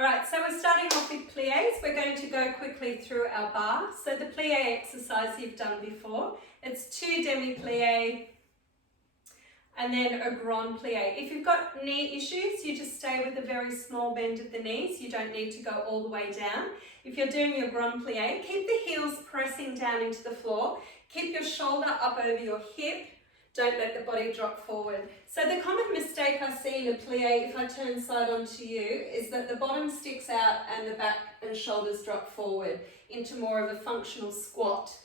Alright, so we're starting off with pliés. We're going to go quickly through our bar. So the plié exercise you've done before, it's 2 demi-pliés and then a grand plié. If you've got knee issues, you just stay with a very small bend of the knees. You don't need to go all the way down. If you're doing your grand plié, keep the heels pressing down into the floor. Keep your shoulder up over your hip. Don't let the body drop forward. So the common mistake I see in a plié, if I turn side onto you, is that the bottom sticks out and the back and shoulders drop forward into more of a functional squat.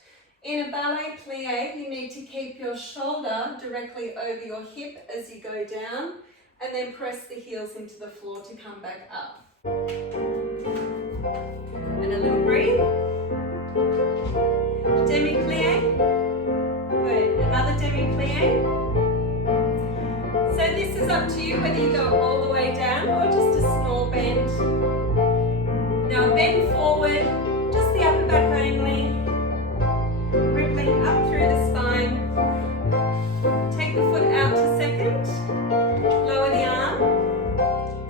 In a ballet plié, you need to keep your shoulder directly over your hip as you go down and then press the heels into the floor to come back up. And a little breathe. Demi-plié. Good. Another demi-plié. So this is up to you whether you go all the way down or just a small bend. Now bend forward, just the upper back only. Rippling up through the spine. Take the foot out to second. Lower the arm.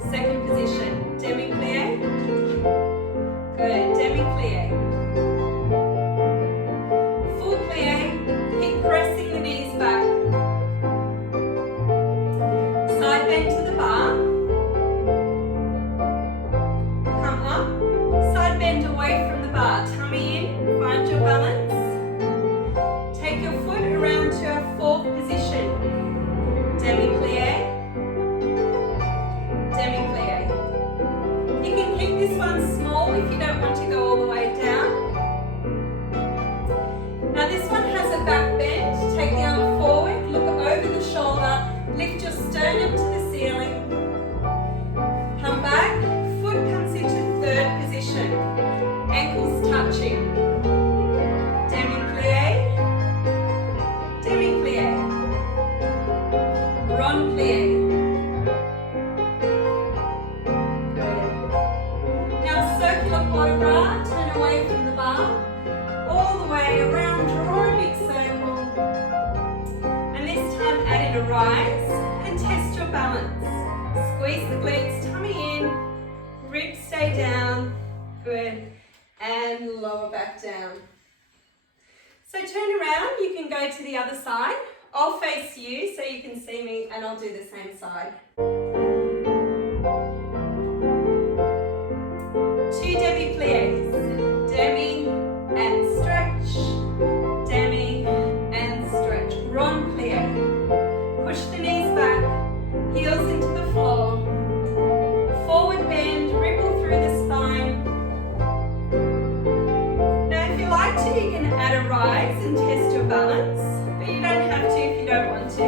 Second position. Demi-plié. Good. Demi-plié. Full plié. Keep pressing the knees back. Side bend to the bar. Come up. Side bend away from the bar. Tummy in. Find your balance. Take your foot around to a fourth position. Demi-plié. Demi-plié. You can keep this one small if you don't want to go all the way down. Now this one has a back bend. Take the arm forward, look over the shoulder, lift your sternum to the ceiling. Come back, foot comes into third position. Ankles touching. Demi-plié. Demi-plié. Grand plié. Good. Now circular port bras, turn away from the bar, all the way around, draw a big circle. And this time add in a rise and test your balance. Squeeze the glutes, tummy in, ribs stay down. Good. And lower back down. So turn around, you can go to the other side. I'll face you so you can see me and I'll do the same side. 2 demi-pliés. Demi and stretch. Demi and stretch. Grand plié. Push the knees back, heels into the floor. Forward bend, ripple through the spine. Now if you like to, you can add a rise and test your balance, but you don't have to if you don't want to.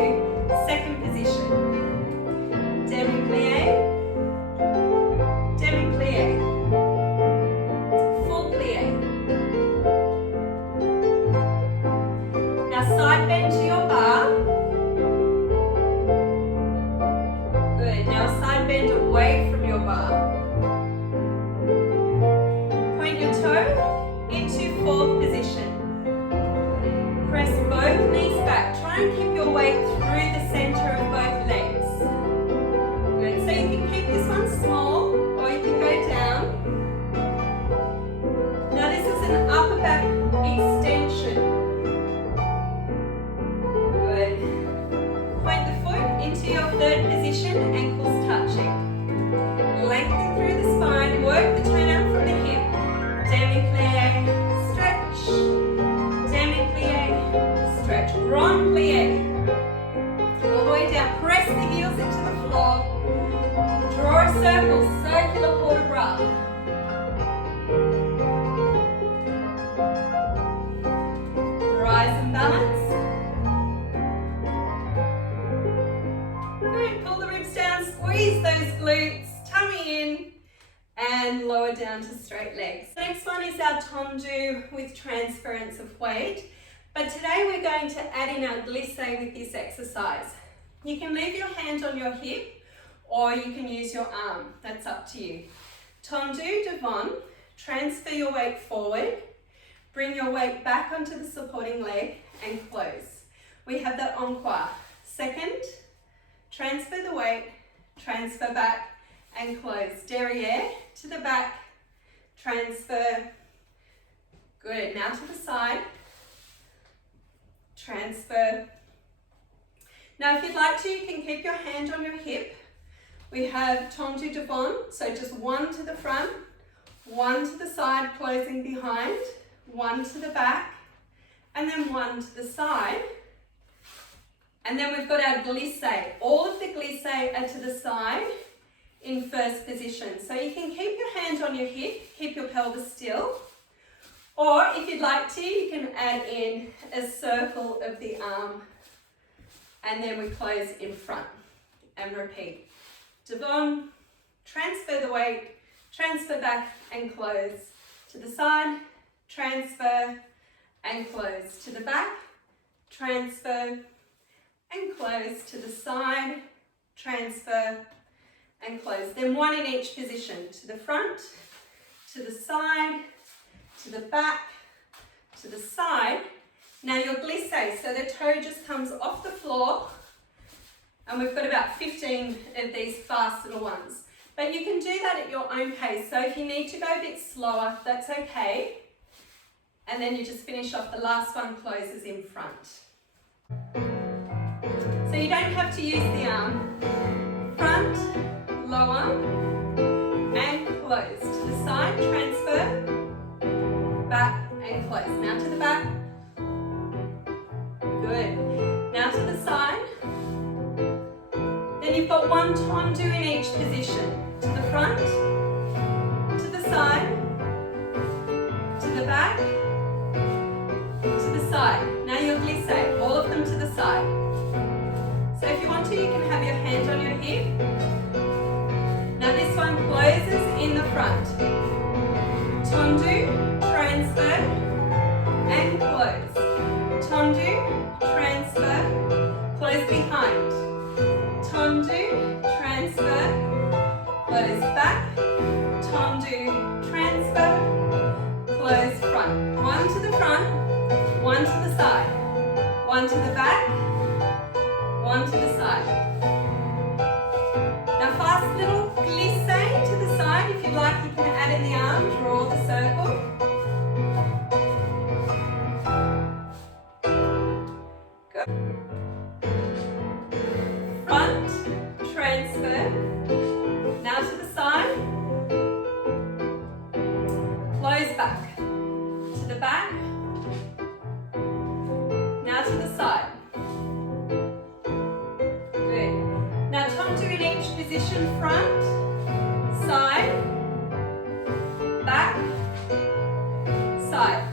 Second position. Demi-plié. Demi-plié. Full plié. Now side bend to your bar. Good. Now side bend away from your bar. Point your toe into fourth position. Press both knees back. Try and keep your weight through the center of both legs. Good. So you can keep this one small or you can go down. Now this is an upper back extension. Good. Point the foot into your third position, ankles touching. Lengthen through the spine, work the turn out from the hip. Demi-plié, stretch. Demi-plié, stretch. Grand plié. All the way down, press the heels into the floor. Draw a circle, circular port bras. Rise and balance. Good, pull the ribs down, squeeze those glutes, tummy in, and lower down to straight legs. The next one is our tendu with transference of weight, but today we're going to add in our glissé with this exercise. You can leave your hand on your hip or you can use your arm, that's up to you. Tendu devant, transfer your weight forward, bring your weight back onto the supporting leg and close. We have that encore. Second, transfer the weight, transfer back and close. Derriere to the back, transfer. Good, now to the side, transfer. Now if you'd like to, you can keep your hand on your hip. We have tendu devant, so just one to the front, one to the side, closing behind, one to the back, and then one to the side. And then we've got our glissé. All of the glissé are to the side in first position. So you can keep your hand on your hip, keep your pelvis still. Or if you'd like to, you can add in a circle of the arm. And then we close in front and repeat. Devant, transfer the weight, transfer back and close to the side, transfer and close to the back, transfer and close to the side, transfer and close. Then one in each position, to the front, to the side, to the back, to the side. Now your glissé, so the toe just comes off the floor, and we've got about 15 of these fast little ones. But you can do that at your own pace, so if you need to go a bit slower, that's okay. And then you just finish off, the last one closes in front. So you don't have to use the arm. Front, lower, and close. To the side, transfer, back and close. Now to the back. Good. Now to the side. Then you've got one tendu in each position. To the front, to the side, to the back, to the side. Now your glissé, all of them to the side. So if you want to, you can have your hand on your hip. Now this one closes in the front. Tendu, transfer, and close. Tendu, transfer, close behind. Tendu, transfer, close back. Tendu, transfer, close front. One to the front, one to the side, one to the back, one to the side. Now fast little glissé to the side. If you'd like, you can add in the arm, draw the circle. Good. Front, transfer. Now to the side. Close back. To the back. Now to the side. Position, front, side, back, side.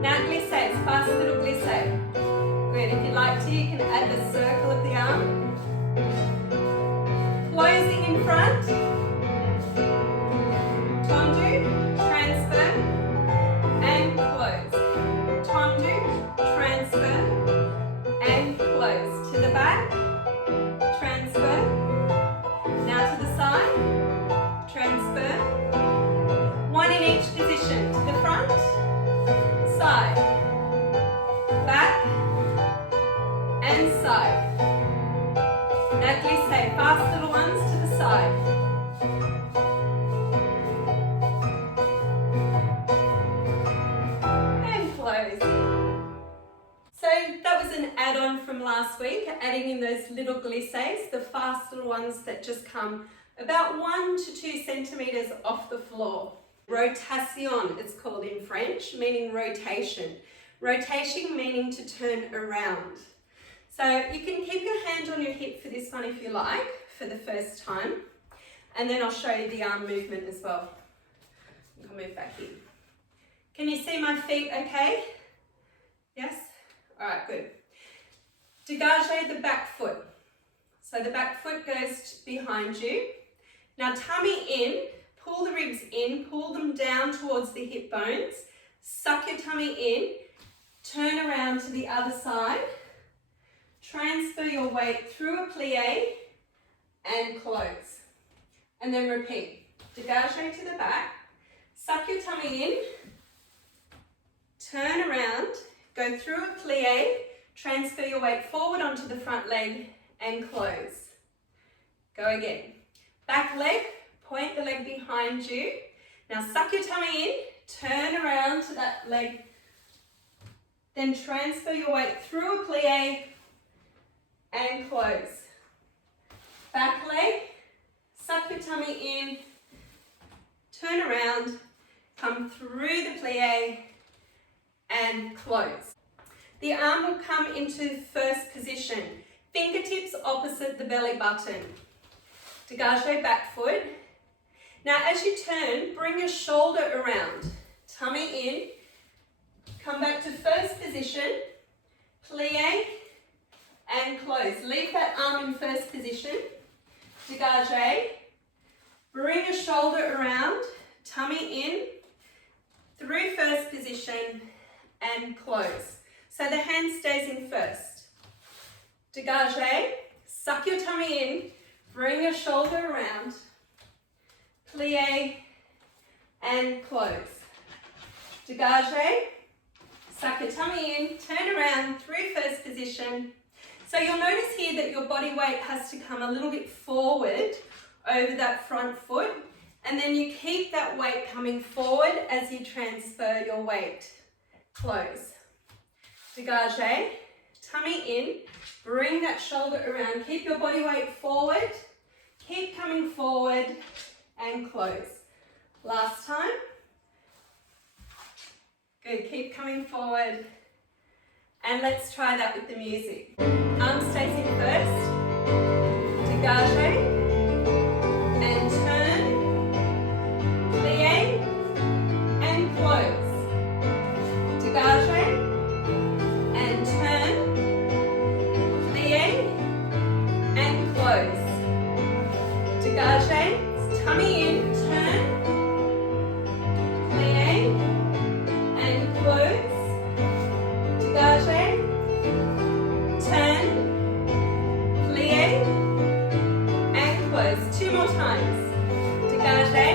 Now glissé, fast little glissé. Good, if you'd like to, you can add the circle of the arm. Closing in front. Tendu, transfer, and close. Tendu, transfer, and close. To the back, transfer. Transfer. One in each position. To the front, side, back, and side. Now glissé, fast little ones to the side. And close. So that was an add-on from last week, adding in those little glissés, the fast little ones that just come about 1 to 2 centimeters off the floor. Rotassion, it's called in French, meaning rotation. Rotation meaning to turn around. So you can keep your hand on your hip for this one if you like, for the first time. And then I'll show you the arm movement as well. I'll move back here. Can you see my feet okay? Yes? All right, good. Dégagez the back foot. So the back foot goes behind you. Now tummy in, pull the ribs in, pull them down towards the hip bones, suck your tummy in, turn around to the other side, transfer your weight through a plie and close. And then repeat. Dégagez to the back, suck your tummy in, turn around, go through a plie, transfer your weight forward onto the front leg and close. Go again. Back leg, point the leg behind you. Now suck your tummy in, turn around to that leg, then transfer your weight through a plie and close. Back leg, suck your tummy in, turn around, come through the plie and close. The arm will come into first position, fingertips opposite the belly button. Dégagé back foot. Now as you turn, bring your shoulder around, tummy in, come back to first position, plie and close. Leave that arm in first position, dégagé. Bring your shoulder around, tummy in, through first position and close. So the hand stays in first. Dégagé, suck your tummy in, bring your shoulder around, plie and close. Dégagé, suck your tummy in, turn around through first position. So you'll notice here that your body weight has to come a little bit forward over that front foot, and then you keep that weight coming forward as you transfer your weight. Close. Dégagé, tummy in, bring that shoulder around, keep your body weight forward, keep coming forward and close. Last time. Good, keep coming forward. And let's try that with the music. Arm stays in first, dégagé, and turn, plie, and close. Dégagé, and turn, plie, and close. Dégagé, tummy in, turn, plie, and close. Dégagé, turn, plie, and close. Two more times. Dégagé,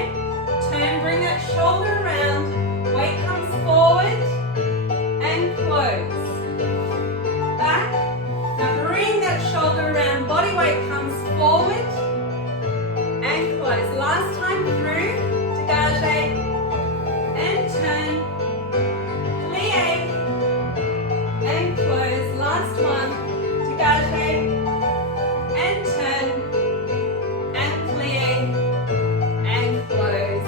turn, bring that shoulder around, weight comes forward, and close. Back, now bring that shoulder around, body weight comes forward, and close. Last time through, dégagé, and turn, plie, and close. Last one, dégagé, and turn, and plie, and close,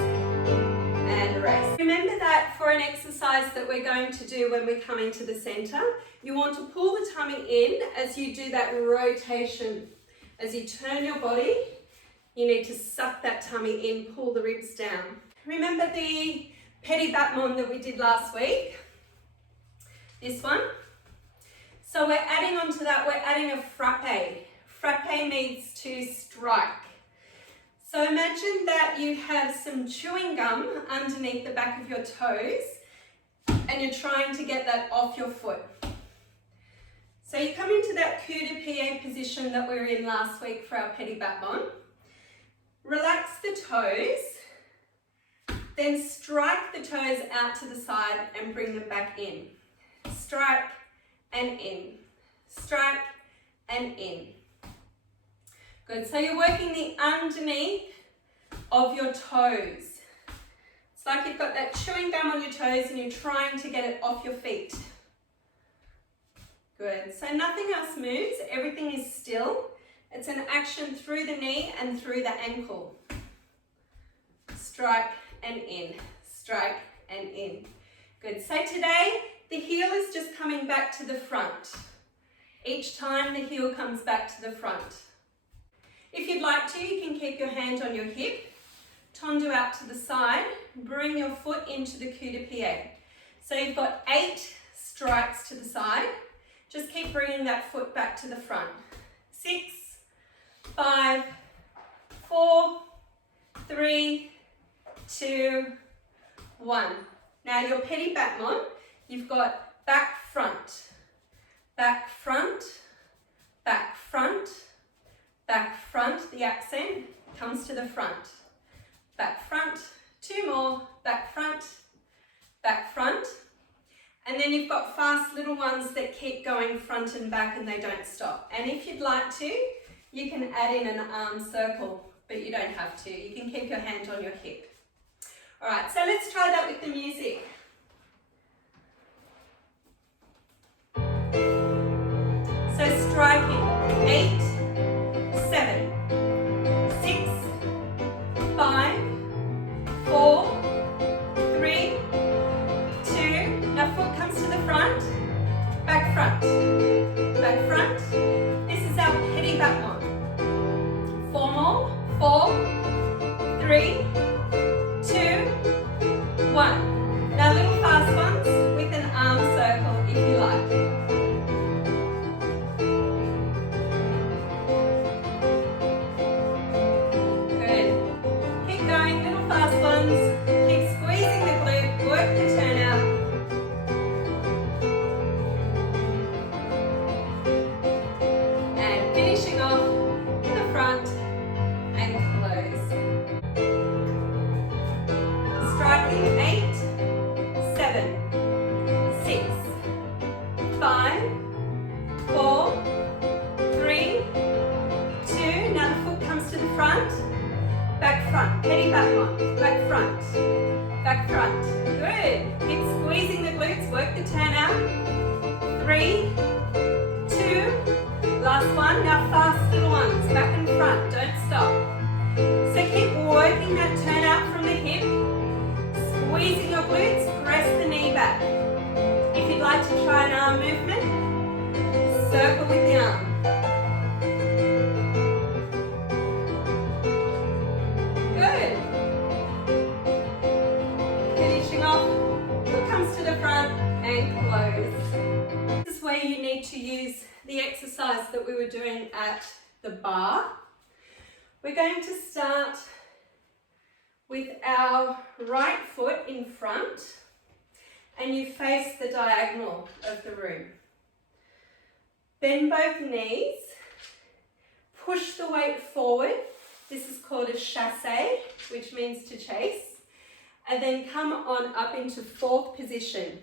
and rest. Remember that for an exercise that we're going to do when we're coming to the center, you want to pull the tummy in as you do that rotation. As you turn your body, you need to suck that tummy in, pull the ribs down. Remember the petit battement that we did last week? This one. So we're adding on to that, we're adding a frappe. Frappe means to strike. So imagine that you have some chewing gum underneath the back of your toes and you're trying to get that off your foot. So you come into that cul-de-pied position that we were in last week for our petit battement. Relax the toes, then strike the toes out to the side and bring them back in. Strike and in, strike and in. Good, so you're working the underneath of your toes. It's like you've got that chewing gum on your toes and you're trying to get it off your feet. Good, so nothing else moves, everything is still. It's an action through the knee and through the ankle. Strike and in, strike and in. Good, so today the heel is just coming back to the front. Each time the heel comes back to the front. If you'd like to, you can keep your hand on your hip, tendu out to the side, bring your foot into the cul-de-pied. So you've got 8 strikes to the side. Just keep bringing that foot back to the front. 6, 5, 4, 3, 2, 1. Now your petit battement, you've got back, front, back, front, back, front, back, front. The accent comes to the front. Back, front, 2 more, back, front, back, front. And then you've got fast little ones that keep going front and back and they don't stop. And if you'd like to, you can add in an arm circle but you don't have to. You can keep your hand on your hip. All right, so let's try that with the music. So striking, 8, 7, 6, 5, 4, 3, 2. Now foot comes to the front, back front, back front. This is our petty back one. 4 more, 4, 3, 2, 1. Now little fast ones with an arm circle if you like. Petty back one, back front, back front. Good. Keep squeezing the glutes, work the turn out. 3, 2, last one. Now fast little ones, back and front, don't stop. So keep working that turn out from the hip, squeezing your glutes, press the knee back. If you'd like to try an arm movement, circle with the arm. This is where you need to use the exercise that we were doing at the bar. We're going to start with our right foot in front and you face the diagonal of the room. Bend both knees, push the weight forward. This is called a chasse, which means to chase, and then come on up into 4th position.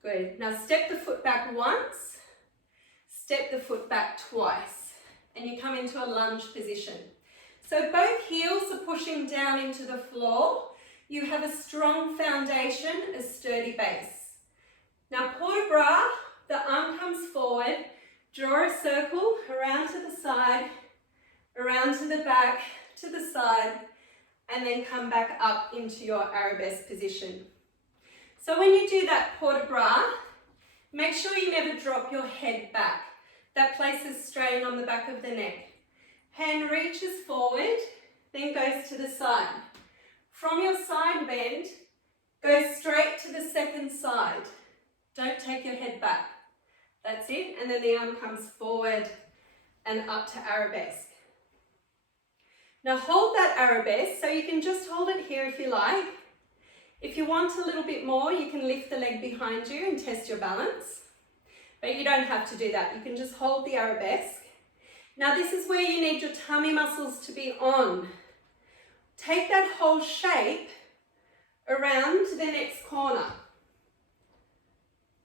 Good. Now step the foot back once, step the foot back twice, and you come into a lunge position. So both heels are pushing down into the floor. You have a strong foundation, a sturdy base. Now port de bras, the arm comes forward, draw a circle around to the side, around to the back, to the side, and then come back up into your arabesque position. So when you do that port de bras, make sure you never drop your head back. That places strain on the back of the neck. Hand reaches forward, then goes to the side. From your side bend, go straight to the second side. Don't take your head back. That's it, and then the arm comes forward and up to arabesque. Now hold that arabesque, so you can just hold it here if you like. If you want a little bit more, you can lift the leg behind you and test your balance. But you don't have to do that. You can just hold the arabesque. Now this is where you need your tummy muscles to be on. Take that whole shape around to the next corner.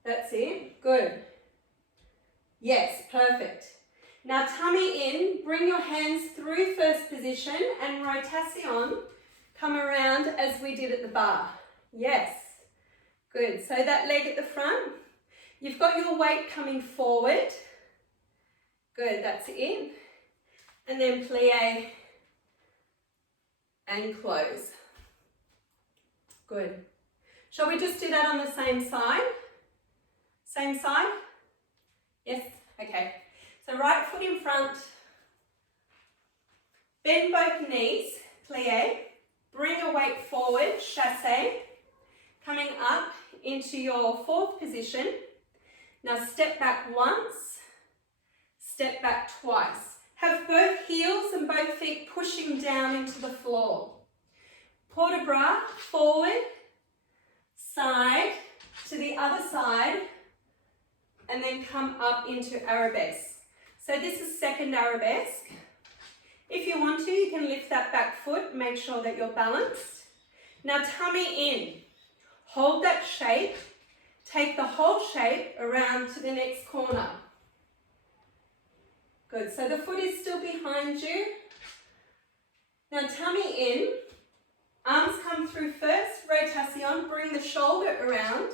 That's it. Good. Yes, perfect. Now tummy in, bring your hands through first position and rotation. Come around as we did at the bar. Yes, good. So that leg at the front, you've got your weight coming forward. Good, that's it. And then plie and close. Good. Shall we just do that on the same side? Same side? Yes, okay. So right foot in front, bend both knees, plie. Bring your weight forward, chasse, coming up into your 4th position. Now step back once, step back twice. Have both heels and both feet pushing down into the floor. Port de bras, forward, side, to the other side, and then come up into arabesque. So this is second arabesque. If you want to, you can lift that back foot, make sure that you're balanced. Now tummy in, hold that shape, take the whole shape around to the next corner. Good, so the foot is still behind you. Now tummy in, arms come through first, rotation, bring the shoulder around,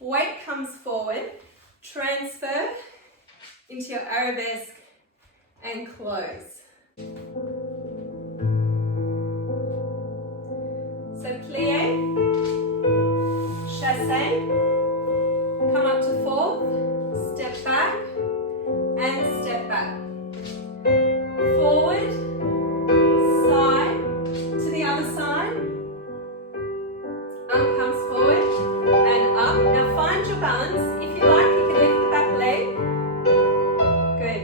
weight comes forward, transfer into your arabesque and close. So plie, chassé, come up to fourth, step back and step back. Forward, side, to the other side, arm comes forward and up. Now find your balance. If you like, you can lift the back leg. Good.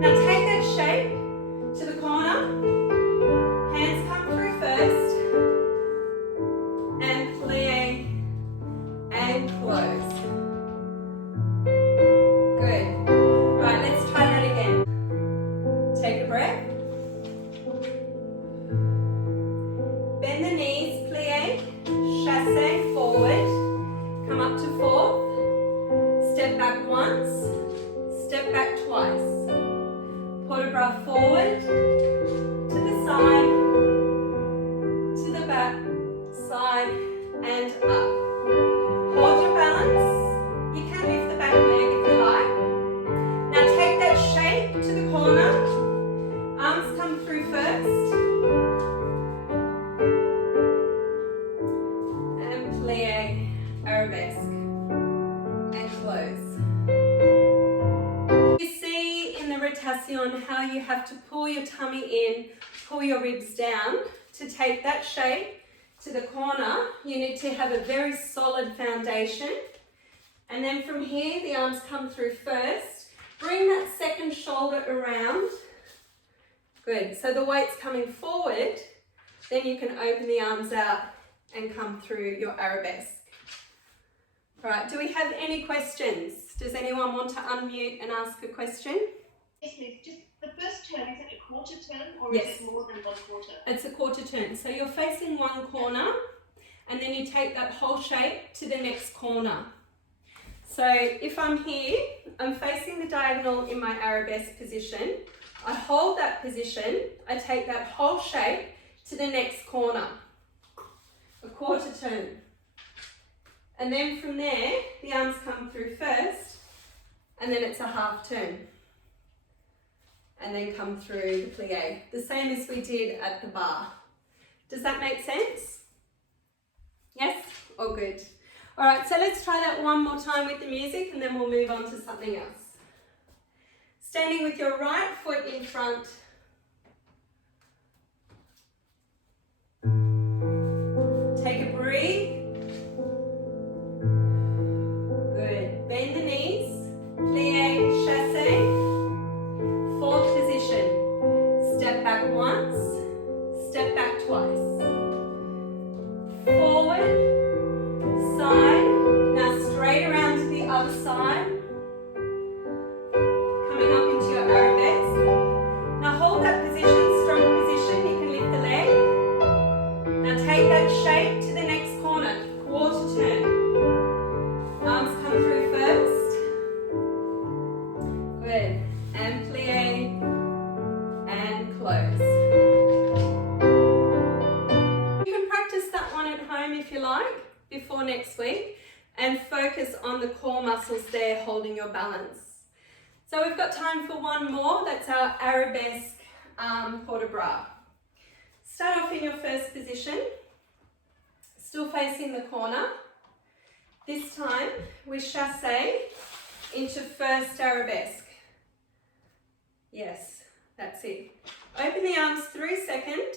Now take that shape to the corner, hands come through first, and plie and close. Good. Right, let's try that again. Take a breath. Bend the knees, plie, chassé, forward. Come up to fourth. Step back once, step back twice. Port de bras forward, to the side, to the back, side, and up. Hold your balance. You can lift the back leg if you like. Now take that shape to the corner. Arms come through first. And plie, arabesque, and close. You see in the rotation how you have to pull your tummy in, pull your ribs down. To take that shape to the corner, you need to have a very solid foundation. And then from here, the arms come through first. Bring that second shoulder around. Good, so the weight's coming forward. Then you can open the arms out and come through your arabesque. All right, do we have any questions? Does anyone want to unmute and ask a question? Yes, miss. Just the first turn, is it a quarter turn or Yes. is it more than 1/4? It's a quarter turn. So you're facing one corner and then you take that whole shape to the next corner. So if I'm here, I'm facing the diagonal in my arabesque position. I hold that position, I take that whole shape to the next corner. A quarter turn. And then from there, the arms come through first and then it's a half turn. And then come through the plie. The same as we did at the bar. Does that make sense? Yes? All good. All right, so let's try that one more time with the music and then we'll move on to something else. Standing with your right foot in front. Take a breathe. Good. Bend the knees. Plie, chassé. Fourth position. Step back once, step back twice. Forward, side. Now straight around to the other side. Coming up into your arabesque. Now hold that position, strong position. You can lift the leg. Now take that shape to the next corner. Quarter turn. Arms come through first. Good. And plie and close. You can practice that one at home if you like before next week and focus on the core muscles there holding your balance. So we've got time for one more. That's our arabesque port de bras. Start off in your first position, still facing the corner. This time we chassé into first arabesque. Yes, that's it. Open the arms through second.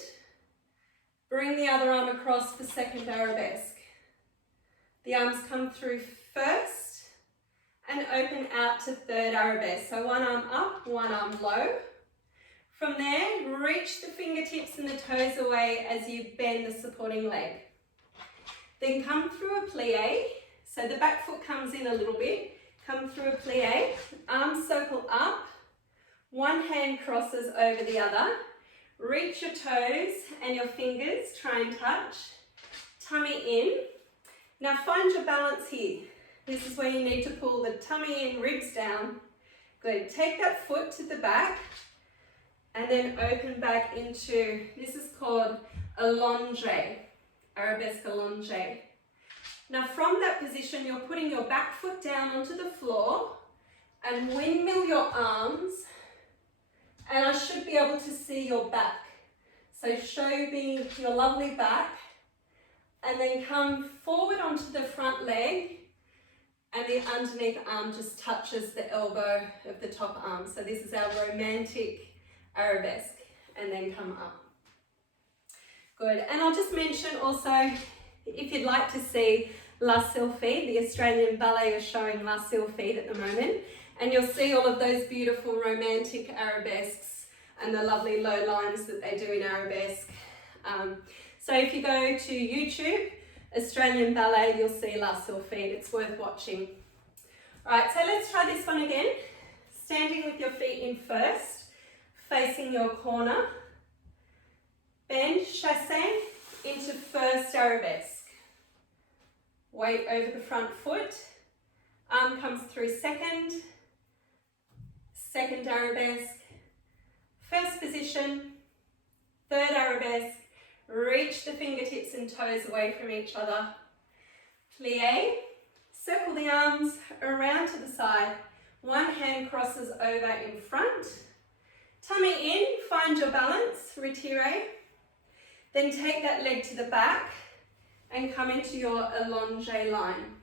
Bring the other arm across for second arabesque. The arms come through first and open out to third arabesque. So one arm up, one arm low. From there, reach the fingertips and the toes away as you bend the supporting leg. Then come through a plie. So the back foot comes in a little bit. Come through a plie. Arms circle up. One hand crosses over the other. Reach your toes and your fingers, try and touch. Tummy in. Now find your balance here. This is where you need to pull the tummy in, ribs down. Good. Take that foot to the back. and then open back into, this is called allonge, arabesque allonge. Now from that position, you're putting your back foot down onto the floor and windmill your arms, and I should be able to see your back. So show me your lovely back, and then come forward onto the front leg, and the underneath arm just touches the elbow of the top arm. So this is our romantic arabesque, and then come up. Good, and I'll just mention also, if you'd like to see La Sylphide, the Australian Ballet is showing La Sylphide at the moment, and you'll see all of those beautiful romantic arabesques and the lovely low lines that they do in arabesque. So if you go to YouTube, Australian Ballet, you'll see La Sylphide. It's worth watching. All right, so let's try this one again. Standing with your feet in first, facing your corner. Bend, chassé into first arabesque. Weight over the front foot. Arm comes through second. Second arabesque. First position. Third arabesque. Reach the fingertips and toes away from each other. Plie. Circle the arms around to the side. One hand crosses over in front. Tummy in, find your balance, retire. Then take that leg to the back and come into your allonge line.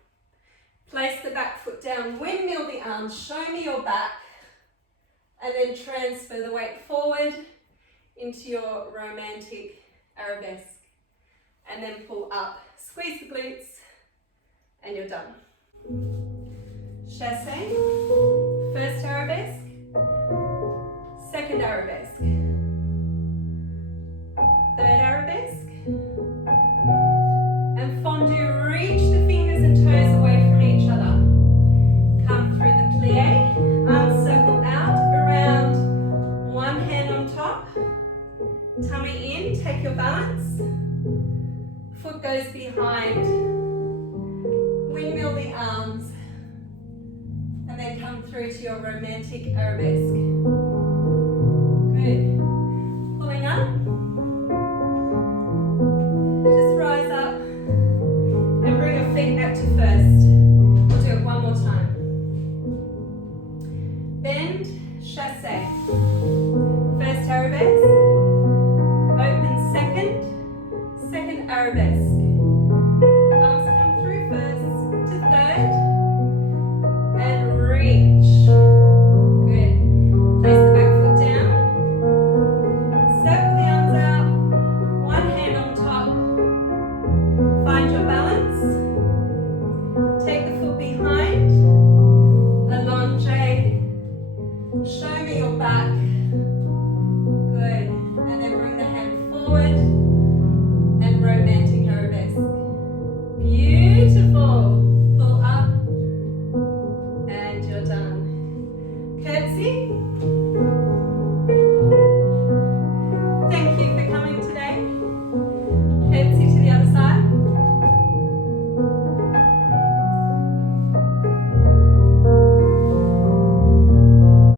Place the back foot down, windmill the arms, show me your back, and then transfer the weight forward into your romantic arabesque. And then pull up, squeeze the glutes, and you're done. Chassé, first arabesque, second arabesque, third arabesque, and fondue, reach the fingers and toes away from each other. Come through the plie, arms circle out, around, one hand on top, tummy in, take your balance, foot goes behind, windmill the arms, and then come through to your romantic arabesque. Good.